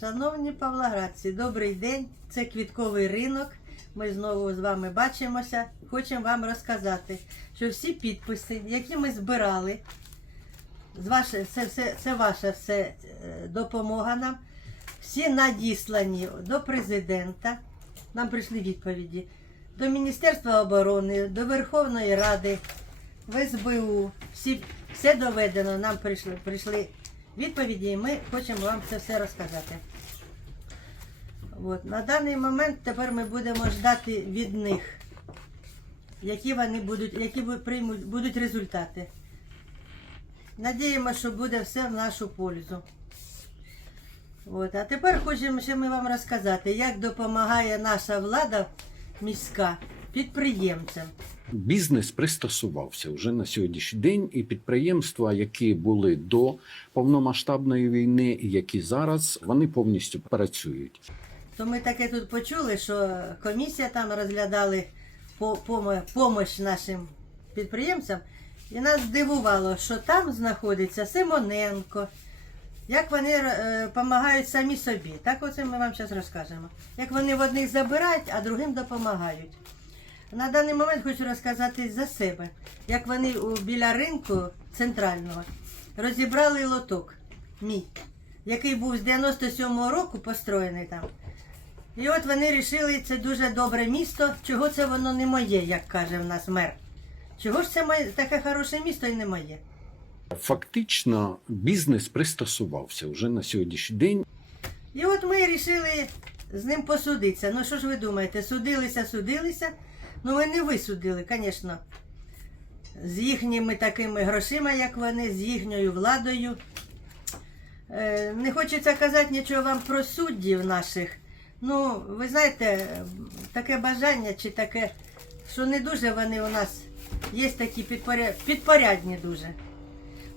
Шановні павлоградці, добрий день. Це квітковий ринок. Ми знову з вами бачимося. Хочемо вам розказати, що всі підписи, які ми збирали, це, все, це ваша все е, допомога нам. Всі надіслані до президента. Нам прийшли відповіді до Міністерства оборони, до Верховної Ради, в СБУ. Всі, все доведено. Нам прийшли, прийшли відповіді, ми хочемо вам це все розказати. От. На даний момент тепер ми будемо ждати від них, які вони будуть, які приймуть, будуть результати. Надіємося, що буде все в нашу пользу. От. А тепер хочемо ще ми вам розказати, як допомагає наша влада міська підприємцям. Бізнес пристосувався вже на сьогоднішній день, і підприємства, які були до повномасштабної війни, і які зараз, вони повністю працюють. То ми таке тут почули, що комісія там розглядали по, помощ нашим підприємцям, і нас здивувало, що там знаходиться Симоненко, як вони допомагають самі собі. Так оце ми вам зараз розкажемо. Як вони в одних забирають, а другим допомагають. На даний момент хочу розказати за себе, як вони у, біля ринку центрального розібрали лоток мій, який був з 97-го року построєний там. І от вони вирішили, це дуже добре місто. Чого це воно не моє, як каже в нас мер? Чого ж це таке хороше місто і не моє? Фактично, бізнес пристосувався вже на сьогоднішній день. І от ми вирішили з ним посудитися. Ну що ж ви думаєте, судилися, судилися. Ну ви не висудили, звісно. З їхніми такими грошима, як вони, з їхньою владою. Е, Не хочеться казати нічого вам про суддів наших. Ну, ви знаєте, таке бажання чи таке, що не дуже вони у нас є такі підпоряд... підпорядні дуже.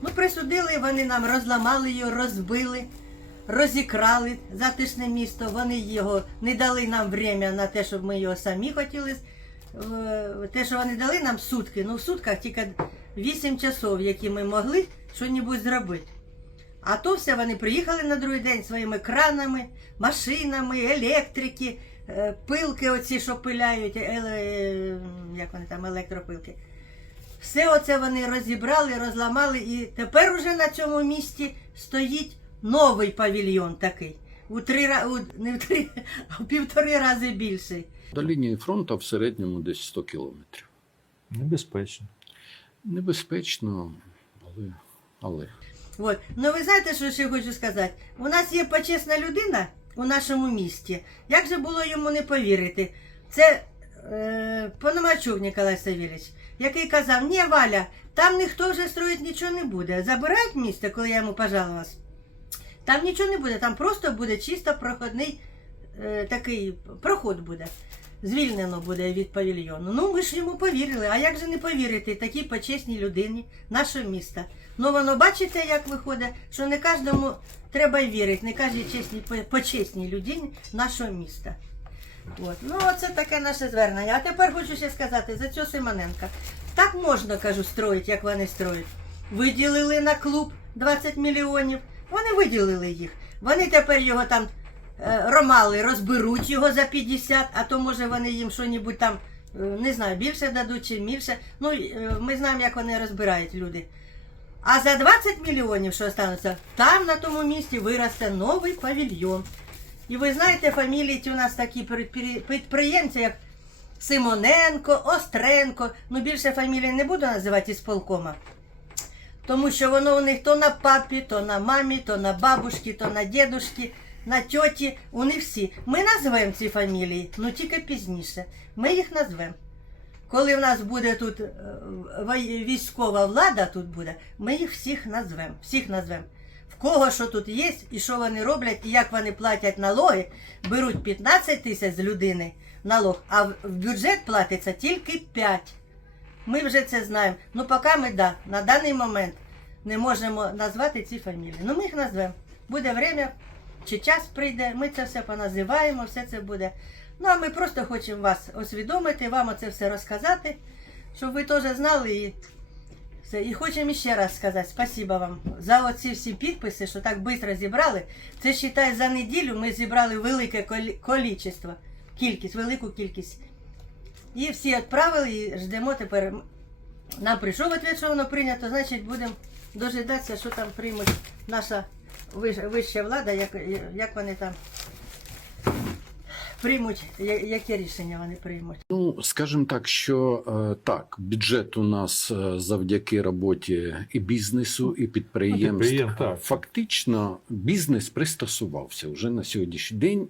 Ну, присудили, вони нам розламали його, розбили, розікрали затишне місто. Вони його не дали нам время на те, щоб ми його самі хотіли. Е, Те, що вони дали нам сутки, ну в сутках тільки 8 часов, які ми могли щось зробити. А то все вони приїхали на другий день своїми кранами, машинами, електрики, е, пилки оці, що пиляють, еле- як вони там, електропилки. Все оце вони розібрали, розламали, і тепер уже на цьому місці стоїть новий павільйон такий. У три у, не в три, а в півтори рази більший. До лінії фронту в середньому десь 100 кілометрів. Небезпечно. Небезпечно, але. але. От. Ну ви знаєте, що ще хочу сказати? У нас є почесна людина у нашому місті. Як же було йому не повірити? Це е, Пономарчук Ніколай Савельович, який казав, ні, Валя, там ніхто вже строїть нічого не буде. Забирають місто, коли я йому пожалувалась. Там нічого не буде, там просто буде чисто проходний е, такий проход буде. Звільнено буде від павільйону. Ну, ми ж йому повірили. А як же не повірити такій почесній людині нашого міста? Ну воно бачите, як виходить, що не кожному треба вірити, не кожній чесній, почесній людині нашого міста. От. Ну, оце таке наше звернення. А тепер хочу ще сказати за цього Симоненка. Так можна, кажу, строїть, як вони строять. Виділили на клуб 20 мільйонів. Вони виділили їх. Вони тепер його там е, ромали, розберуть його за 50, а то може вони їм що-небудь там, е, не знаю, більше дадуть чи більше. Ну, е, ми знаємо, як вони розбирають люди. А за 20 мільйонів, що остануться, там на тому місці виросте новий павільйон. І ви знаєте, фамілії у нас такі підприємці, як Симоненко, Остренко. Ну більше фамілій не буду називати із полкома. Тому що воно у них то на папі, то на мамі, то на бабушки, то на дідушки, на тьоті. Них всі. Ми назвемо ці фамілії, ну тільки пізніше. Ми їх назвемо. Коли в нас буде тут е, військова влада, тут буде, ми їх всіх назвемо. Всіх назвемо. В кого що тут є, і що вони роблять, і як вони платять налоги, беруть 15 тисяч з людини налог, а в бюджет платиться тільки 5. Ми вже це знаємо. Ну, поки ми да, на даний момент не можемо назвати ці фамілії. Ну, ми їх назвемо. Буде время, чи час прийде, ми це все поназиваємо, все це буде. Ну, а ми просто хочемо вас освідомити, вам оце все розказати, щоб ви теж знали і Все. І хочемо ще раз сказати спасибо вам за оці всі підписи, що так швидко зібрали. Це считай за неділю ми зібрали велике кількість, велику кількість. І всі відправили і ждемо тепер. Нам прийшов відповідь, що воно прийнято, значить будемо дожидатися, що там приймуть наша вища, влада, як, як вони там приймуть, яке рішення вони приймуть. Ну, скажімо так, що е, так, бюджет у нас е, завдяки роботі і бізнесу, і підприємств. підприєм, так. Фактично, бізнес пристосувався вже на сьогоднішній день.